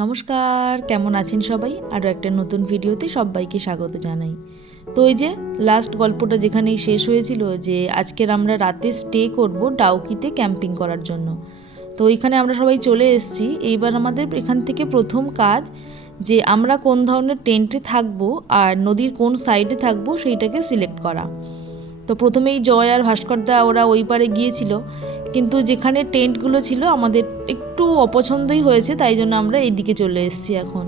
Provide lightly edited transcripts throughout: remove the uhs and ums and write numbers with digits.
নমস্কার, কেমন আছেন সবাই? আরও একটা নতুন ভিডিওতে সবাইকে স্বাগত জানাই। তো এই যে লাস্ট গল্পটা যেখানেই শেষ হয়েছিল যে আজকের আমরা রাতে স্টে করব ডাউকিতে ক্যাম্পিং করার জন্য। তো ওইখানে আমরা সবাই চলে এসেছি। এইবার আমাদের এখান থেকে প্রথম কাজ যে আমরা কোন ধরনের টেন্টে থাকবো আর নদীর কোন সাইডে থাকবো সেইটাকে সিলেক্ট করা। তো প্রথমেই জয় আর ভাস্করদা ওরা ওই পারে গিয়েছিল, কিন্তু যেখানে টেন্টগুলো ছিল আমাদের একটু অপছন্দই হয়েছে, তাই জন্য আমরা এই দিকে চলে এসেছি এখন।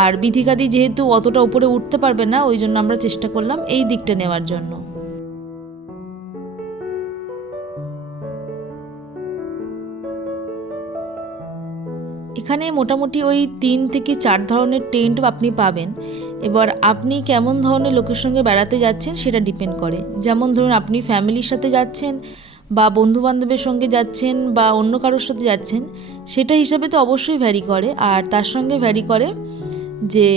আর বিথিকাদি যেহেতু অতটা উপরে উঠতে পারবে না, ওই জন্য আমরা চেষ্টা করলাম এই দিকটা নেওয়ার জন্য। এখানে মোটামুটি ওই 3 থেকে 4 ধরনের টেন্ট আপনি পাবেন। এবার আপনি কেমন ধরনের লোকের সঙ্গে বেড়াতে যাচ্ছেন সেটা ডিপেন্ড করে। যেমন ধরুন আপনি ফ্যামিলির সাথে যাচ্ছেন বা বন্ধুবান্ধবের সঙ্গে যাচ্ছেন বা অন্য কারোর সাথে যাচ্ছেন, সেটা হিসাবে তো অবশ্যই ভ্যারি করে। আর তার সঙ্গে ভ্যারি করে যে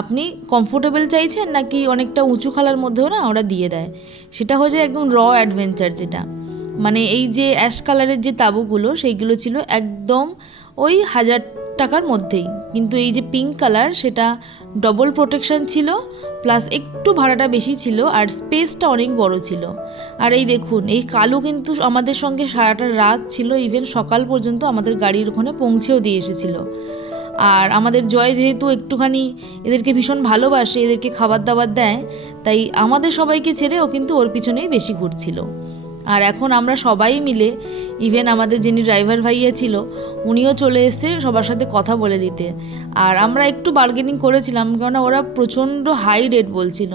আপনি কমফোর্টেবল চাইছেন নাকি অনেকটা উঁচু খালার মধ্যেও না ওরা দিয়ে দেয়। সেটা হয়ে যায় একদম র অ্যাডভেঞ্চার, যেটা মানে এই যে অ্যাশ কালারের যে তাঁবুগুলো সেইগুলো ছিল একদম ওই 1000 টাকার মধ্যেই, কিন্তু এই যে পিঙ্ক কালার সেটা ডবল প্রোটেকশন ছিল, প্লাস একটু ভাড়াটা বেশি ছিল আর স্পেসটা অনেক বড় ছিল। আর এই দেখুন এই কালু কিন্তু আমাদের সঙ্গে সারাটা রাত ছিল, ইভেন সকাল পর্যন্ত আমাদের গাড়ির ওখানে পৌঁছেও দিয়ে এসেছিল। আর আমাদের জয় যেহেতু একটুখানি এদেরকে ভীষণ ভালোবাসে, এদেরকে খাবার দাবার দেয়, তাই আমাদের সবাইকে ছেড়ে ও কিন্তু ওর পিছনেই বেশি ঘুরছিল। আর এখন আমরা সবাই মিলে, ইভেন আমাদের যিনি ড্রাইভার ভাইয়া ছিল উনিও চলে এসছে সবার সাথে কথা বলে দিতে। আর আমরা একটু বার্গেনিং করেছিলাম, কেননা ওরা প্রচণ্ড হাই রেট বলছিল,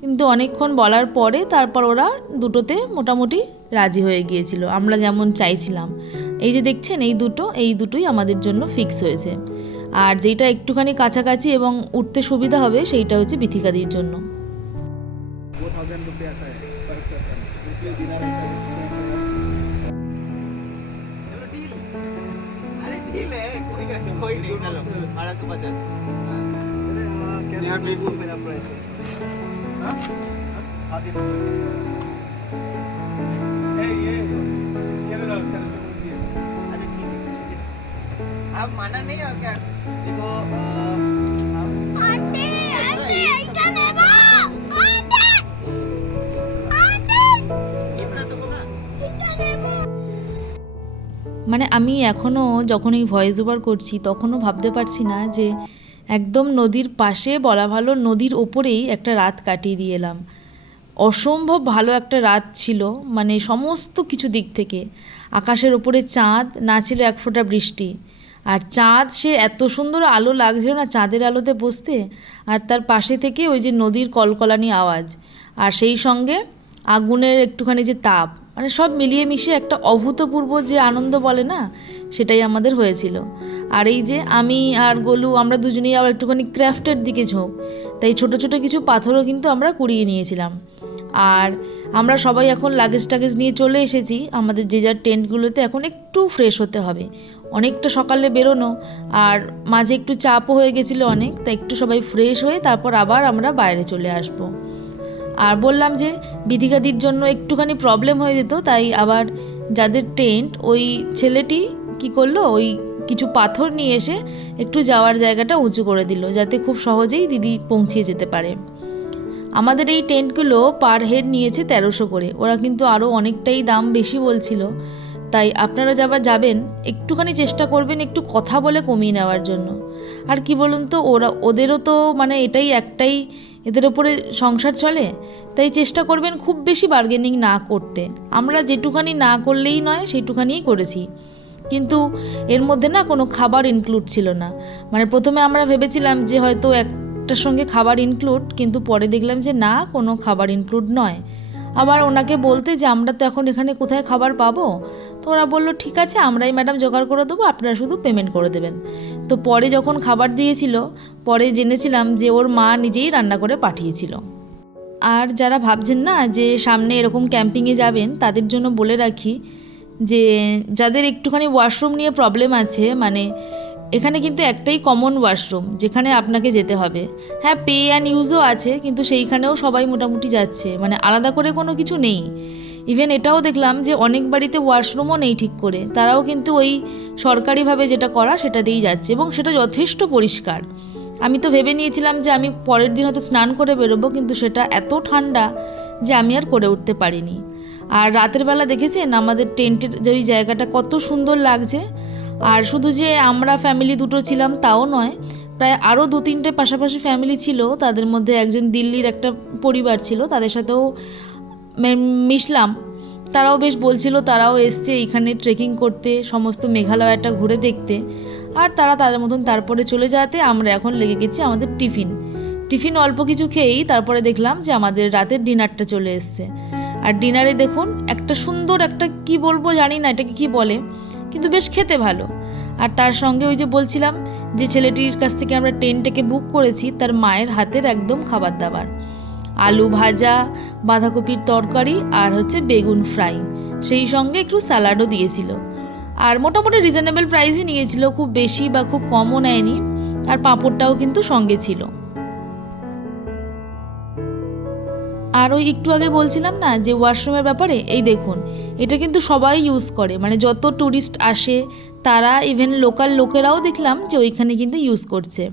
কিন্তু অনেকক্ষণ বলার পরে তারপর ওরা দুটোতে মোটামুটি রাজি হয়ে গিয়েছিল, আমরা যেমন চাইছিলাম। এই যে দেখছেন এই দুটোই আমাদের জন্য ফিক্স হয়েছে। আর যেটা একটুখানি কাছাকাছি এবং উঠতে সুবিধা হবে সেইটা হচ্ছে বিথিকাদির জন্য। अब माना नहीं और क्या देखो आंटी आंटी এটা নেব आंटी आंटी এটা তো না এটা নেব। মানে আমি এখনও যখন এই ভয়েস ওভার করছি তখনও ভাবতে পারছি না যে একদম নদীর পাশে, বলা ভালো নদীর ওপরেই একটা রাত কাটিয়ে দিয়ে এলাম। অসম্ভব ভালো একটা রাত ছিল, মানে সমস্ত কিছু দিক থেকে। আকাশের ওপরে চাঁদ, না ছিল এক ফোঁটা বৃষ্টি, আর চাঁদ সে এত সুন্দর আলো লাগছিল না চাঁদের আলোতে বসতে। আর তার পাশে থেকে ওই যে নদীর কলকলানি আওয়াজ, আর সেই সঙ্গে আগুনের একটুখানি যে তাপ, মানে সব মিলিয়ে মিশিয়ে একটা অভূতপূর্ব যে আনন্দ বলে না, সেটাই আমাদের হয়েছিল। আর এই যে আমি আর গোলু আমরা দুজনেই আবার একটুখানি ক্রাফটের দিকে ঝোঁক, তাই ছোট ছোট কিছু পাথরও কিন্তু আমরা কুড়িয়ে নিয়েছিলাম। আর আমরা সবাই এখন লাগেজ টাগেজ নিয়ে চলে এসেছি আমাদের যে যার টেন্টগুলোতে। এখন একটু ফ্রেশ হতে হবে, অনেকটা সকালে বেরোনো, আর মাঝে একটু চাপও হয়ে গেছিলো অনেক, তাই একটু সবাই ফ্রেশ হয়ে তারপর আবার আমরা বাইরে চলে আসব। আর বললাম যে বিথিকাদির জন্য একটুখানি প্রবলেম হয়ে যেত, তাই আবার যাদের টেন্ট ওই ছেলেটি কি করলো, ওই কিছু পাথর নিয়ে এসে একটু যাওয়ার জায়গাটা উঁচু করে দিল, যাতে খুব সহজেই দিদি পৌঁছিয়ে যেতে পারে। আমাদের এই টেন্টগুলো পার হেড নিয়েছে 1300 করে, ওরা কিন্তু আরও অনেকটাই দাম বেশি বলছিল। তাই আপনারা যাবেন একটুখানি চেষ্টা করবেন একটু কথা বলে কমিয়ে নেওয়ার জন্য। আর কি বলুন তো, ওদেরও তো মানে এটাই একটাই, এদের ওপরে সংসার চলে, তাই চেষ্টা করবেন খুব বেশি বার্গেনিং না করতে। আমরা যেটুখানি না করলেই নয় সেইটুখানিই করেছি, কিন্তু এর মধ্যে না কোনো খাবার ইনক্লুড ছিল না। মানে প্রথমে আমরা ভেবেছিলাম যে হয়তো একটার সঙ্গে খাবার ইনক্লুড, কিন্তু পরে দেখলাম যে না, কোনো খাবার ইনক্লুড নয়। আবার ওনাকে বলতে যে আমরা তো এখন এখানে কোথায় খাবার পাবো, তো ওরা বললো ঠিক আছে আমরাই ম্যাডাম জোগাড় করে দেবো, আপনারা শুধু পেমেন্ট করে দেবেন। তো পরে যখন খাবার দিয়েছিল, পরে জেনেছিলাম যে ওর মা নিজেই রান্না করে পাঠিয়েছিল। আর যারা ভাবছেন না যে সামনে এরকম ক্যাম্পিংয়ে যাবেন, তাদের জন্য বলে রাখি যে যাদের একটুখানি ওয়াশরুম নিয়ে প্রবলেম আছে, মানে এখানে কিন্তু একটাই কমন ওয়াশরুম যেখানে আপনাকে যেতে হবে। হ্যাঁ, পে অ্যান্ড ইউজও আছে, কিন্তু সেইখানেও সবাই মোটামুটি যাচ্ছে, মানে আলাদা করে কোনো কিছু নেই। ইভেন এটাও দেখলাম যে অনেক বাড়িতে ওয়াশরুমও নেই ঠিক করে, তারাও কিন্তু ওই সরকারিভাবে যেটা করা সেটা দিয়েই যাচ্ছে, এবং সেটা যথেষ্ট পরিষ্কার। আমি তো ভেবে নিয়েছিলাম যে আমি পরের দিন হয়তো স্নান করে বেরোবো, কিন্তু সেটা এত ঠান্ডা যে আমি আর করে উঠতে পারিনি। আর রাতের বেলা দেখেছেন আমাদের টেন্টের যে ওই জায়গাটা কত সুন্দর লাগছে। আর শুধু যে আমরা ফ্যামিলি দুটো ছিলাম তাও নয়, প্রায় আরও 2-3টে পাশাপাশি ফ্যামিলি ছিল, তাদের মধ্যে একজন দিল্লির একটা পরিবার ছিল, তাদের সাথেও মিশলাম। তারাও বেশ বলছিল তারাও এসছে এইখানে ট্রেকিং করতে, সমস্ত মেঘালয়টা ঘুরে দেখতে। আর তারা তাদের মতন তারপরে চলে যাতে আমরা এখন লেগে গেছি আমাদের টিফিন অল্প কিছু খেয়েই তারপরে দেখলাম যে আমাদের রাতের ডিনারটা চলে এসছে। আর ডিনারে দেখুন একটা সুন্দর একটা কি বলবো জানি না এটাকে কি বলে, কিন্তু বেশ খেতে ভালো। আর তার সঙ্গে ওই যে বলছিলাম যে ছেলেটির কাছ থেকে আমরা টেন্টটাকে বুক করেছি, তার মায়ের হাতের একদম খাবার দাবার, আলু ভাজা, বাঁধাকপির তরকারি আর হচ্ছে বেগুন ফ্রাই, সেই সঙ্গে একটু স্যালাডও দিয়েছিল। আর মোটামুটি রিজনেবল প্রাইসই নিয়েছিল, খুব বেশি বা খুব কমও নেয়নি। আর পাঁপড়টাও কিন্তু সঙ্গে ছিল। আর ওই একটু আগে বলছিলাম না যে ওয়াশরুমের ব্যাপারে, এই দেখুন এটা কিন্তু সবাই ইউজ করে, মানে যত ট্যুরিস্ট আসে তারা, ইভেন লোকাল লোকেরাও দেখলাম যে ওইখানে কিন্তু ইউজ করছে।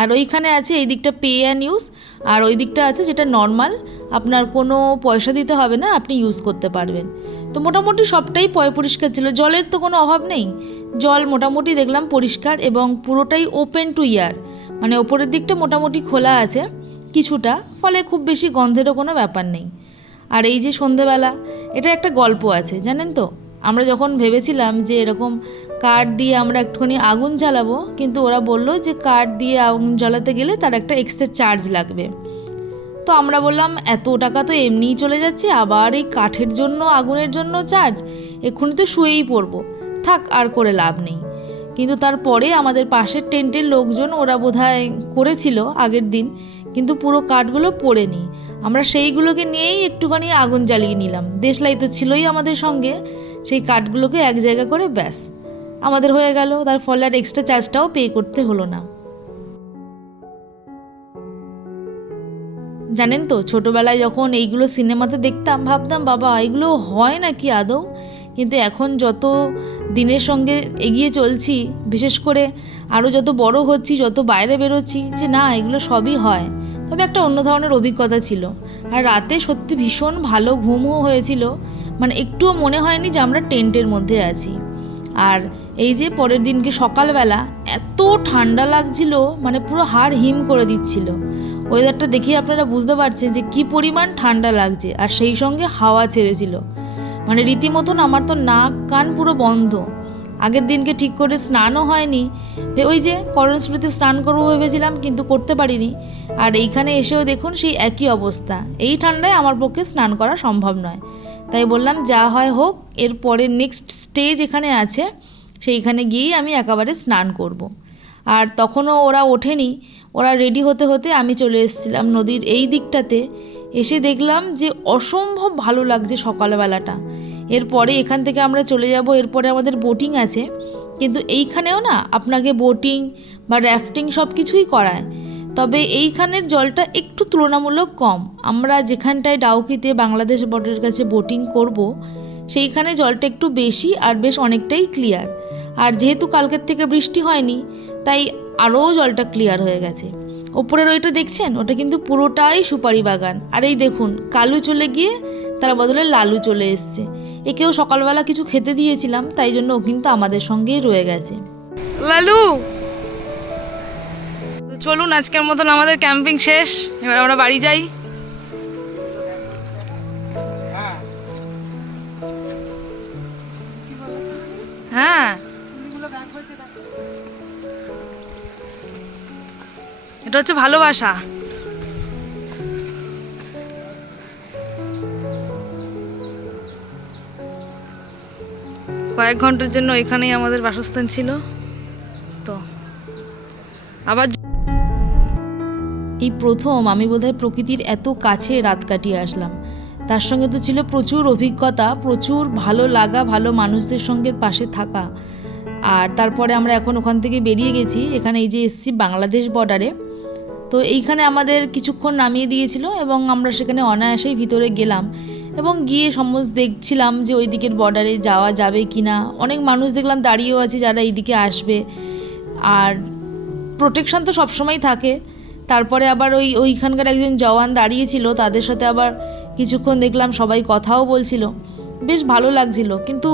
আর ওইখানে আছে এই দিকটা পে অ্যান্ড ইউজ, আর ওই দিকটা আছে যেটা নর্মাল, আপনার কোনো পয়সা দিতে হবে না, আপনি ইউজ করতে পারবেন। তো মোটামুটি সবটাই পরিষ্কার ছিল, জলের তো কোনো অভাব নেই, জল মোটামুটি দেখলাম পরিষ্কার এবং পুরোটাই ওপেন টু ইয়ার, মানে ওপরের দিকটা মোটামুটি খোলা আছে কিছুটা, ফলে খুব বেশি গন্ধেরও কোনো ব্যাপার নেই। আর এই যে সন্ধেবেলা, এটা একটা গল্প আছে জানেন তো, আমরা যখন ভেবেছিলাম যে এরকম কাঠ দিয়ে আমরা একটুখানি আগুন জ্বালাবো, কিন্তু ওরা বললো যে কাঠ দিয়ে আগুন জ্বালাতে গেলে তার একটা এক্সট্রা চার্জ লাগবে। তো আমরা বললাম এত টাকা তো এমনিই চলে যাচ্ছে, আবার এই কাঠের জন্য আগুনের জন্য চার্জ, এক্ষুনি তো শুয়েই পড়বো, থাক আর করে লাভ নেই। কিন্তু তারপরে আমাদের পাশের টেন্টের লোকজন ওরা বোধহয় করেছিল আগের দিন, কিন্তু পুরো কাঠগুলো পড়েনি, আমরা সেইগুলোকে নিয়েই একটুখানি আগুন জ্বালিয়ে নিলাম, দেশলাই তো ছিলই আমাদের সঙ্গে, সেই কাঠগুলোকে এক জায়গা করে ব্যাস আমাদের হয়ে গেল, তার ফলে আর এক্সট্রা চার্জটাও পে করতে হলো না। জানেন তো ছোটোবেলায় যখন এইগুলো সিনেমাতে দেখতাম ভাবতাম বাবা এগুলো হয় নাকি আদৌ, কিন্তু এখন যত দিনের সঙ্গে এগিয়ে চলছি, বিশেষ করে আরও যত বড় হচ্ছি, যত বাইরে বেরোচ্ছি, যে না এগুলো সবই হয়। তবে একটা অন্য ধরনের অভিজ্ঞতা ছিল। আর রাতে সত্যি ভীষণ ভালো ঘুমও হয়েছিল, মানে একটুও মনে হয়নি যে আমরা টেন্টের মধ্যে আছি। আর এই যে পরের দিনকে সকালবেলা এত ঠান্ডা লাগছিল, মানে পুরো হাড় হিম করে দিচ্ছিল। ওয়েদারটা দেখেই আপনারা বুঝতে পারছেন যে কি পরিমাণ ঠান্ডা লাগছে, আর সেই সঙ্গে হাওয়া ছেড়েছিল, মানে রীতিমতন আমার তো নাক কান পুরো বন্ধ। আগের দিনকে ঠিক করে স্নানও হয়নি, ওই যে করণস্রোতে স্নান করবো ভেবেছিলাম কিন্তু করতে পারিনি। আর এইখানে এসেও দেখুন সেই একই অবস্থা, এই ঠান্ডায় আমার পক্ষে স্নান করা সম্ভব নয়। তাই বললাম যা হয় হোক, এরপরে নেক্সট স্টেজ এখানে আছে, সেইখানে গিয়েই আমি একেবারে স্নান করব। আর তখনও ওরা ওঠেনি, ওরা রেডি হতে হতে আমি চলে এসেছিলাম নদীর এই দিকটাতে। এসে দেখলাম যে অসম্ভব ভালো লাগছে সকালবেলাটা। এরপরে এখান থেকে আমরা চলে যাব, এরপরে আমাদের বোটিং আছে, কিন্তু এইখানেও না আপনাকে বোটিং বা র্যাফটিং সব কিছুই করায়, তবে এইখানের জলটা একটু তুলনামূলক কম। আমরা যেখানটায় ডাউকিতে বাংলাদেশ বর্ডারের কাছে বোটিং করব, সেইখানে জলটা একটু বেশি আর বেশ অনেকটাই ক্লিয়ার। আর যেহেতু কালকের থেকে বৃষ্টি হয়নি, তাই আরও জলটা ক্লিয়ার হয়ে গেছে। ওপরের ওইটা দেখছেন, ওটা কিন্তু পুরোটাই সুপারি বাগান। আর এই দেখুন কালু চলে গিয়ে তার বদলে লালু চলে এসছে। একেও সকালবেলা কিছু খেতে দিয়েছিলাম, তাই জন্য ও কিন্তু আমাদের সঙ্গেই রয়ে গেছে। লালু, চলুন আজকের মতন আমাদের ক্যাম্পিং শেষ, এবার আমরা বাড়ি যাই। হ্যাঁ, এটা হচ্ছে ভালোবাসা। কয়েক ঘন্টার জন্য এখানেই আমাদের বাসস্থান ছিল, তো আবার এই প্রথম আমি বোধহয় প্রকৃতির এত কাছে রাত কাটিয়ে আসলাম। তার সঙ্গে তো ছিল প্রচুর অভিজ্ঞতা, প্রচুর ভালো লাগা, ভালো মানুষদের সঙ্গে পাশে থাকা। আর তারপরে আমরা এখন ওখান থেকে বেরিয়ে গেছি, এখানে এই যে এসছি বাংলাদেশ বর্ডারে। তো এইখানে আমাদের কিছুক্ষণ নামিয়ে দিয়েছিল এবং আমরা সেখানে অনায়াসেই ভিতরে গেলাম এবং গিয়ে সমস্ত দেখছিলাম যে ওই দিকের বর্ডারে যাওয়া যাবে কি না। অনেক মানুষ দেখলাম দাঁড়িয়েও আছে যারা এইদিকে আসবে, আর প্রোটেকশান তো সবসময় থাকে। তারপরে আবার ওইখানকার একজন জওয়ান দাঁড়িয়েছিল, তাদের সাথে আবার কিছুক্ষণ দেখলাম সবাই কথাও বলছিল, বেশ ভালো লাগছিল। কিন্তু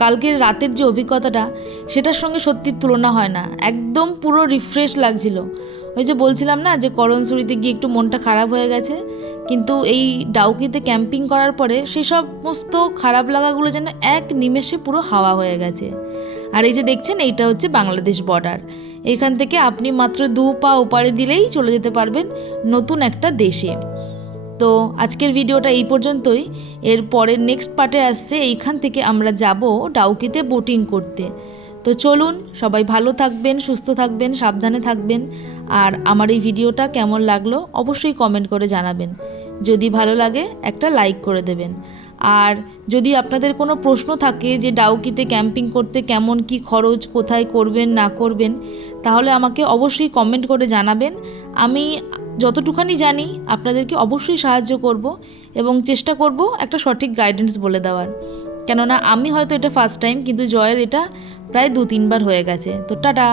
কালকের রাতের যে অভিজ্ঞতাটা, সেটার সঙ্গে সত্যির তুলনা হয় না। একদম পুরো রিফ্রেশ লাগছিল। ওই যে বলছিলাম না যে করণসুরিতে গিয়ে একটু মনটা খারাপ হয়ে গেছে, কিন্তু এই ডাউকিতে ক্যাম্পিং করার পরে সেই সমস্ত খারাপ লাগাগুলো যেন এক নিমেষে পুরো হাওয়া হয়ে গেছে। আর এই যে দেখছেন, এইটা হচ্ছে বাংলাদেশ বর্ডার। এইখান থেকে আপনি মাত্র 2 পা ওপারে দিলেই চলে যেতে পারবেন নতুন একটা দেশে। তো আজকের ভিডিওটা এই পর্যন্তই। এর পরের নেক্সট পার্টে আসছে এইখান থেকে আমরা যাব ডাউকিতে বোটিং করতে। তো চলুন, সবাই ভালো থাকবেন, সুস্থ থাকবেন, সাবধানে থাকবেন। আর আমার এই ভিডিওটা কেমন লাগলো অবশ্যই কমেন্ট করে জানাবেন। যদি ভালো লাগে একটা লাইক করে দেবেন। আর যদি আপনাদের কোনো প্রশ্ন থাকে যে ডাউকিতে ক্যাম্পিং করতে কেমন কি খরচ, কোথায় করবেন না করবেন, তাহলে আমাকে অবশ্যই কমেন্ট করে জানাবেন। আমি যতটুখানি জানি আপনাদেরকে অবশ্যই সাহায্য করব এবং চেষ্টা করব একটা সঠিক গাইডেন্স বলে দেওয়ার। কেননা আমি হয়তো এটা ফার্স্ট টাইম, কিন্তু জয়ের এটা প্রায় 2-3 বার হয়ে গেছে। তো টাটা।